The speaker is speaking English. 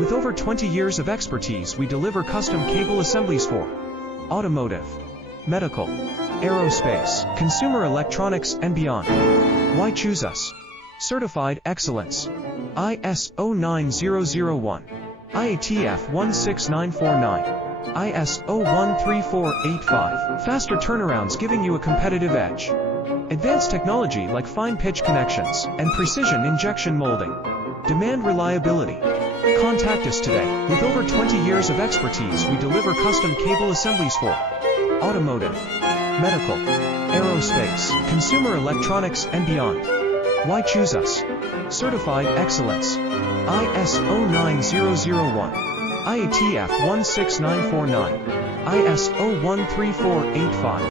With over 20 years of expertise, we deliver custom cable assemblies for automotive, medical, aerospace, consumer electronics, and beyond. Why choose us? Certified excellence. ISO 9001, IATF 16949, ISO 13485. Faster turnarounds giving you a competitive edge. Advanced technology like fine pitch connections and precision injection molding. Demand reliability. Contact us today. With over 20 years of expertise, we deliver custom cable assemblies for automotive, medical, aerospace, consumer electronics, and beyond. Why choose us? Certified excellence. ISO 9001, IATF 16949, ISO 13485.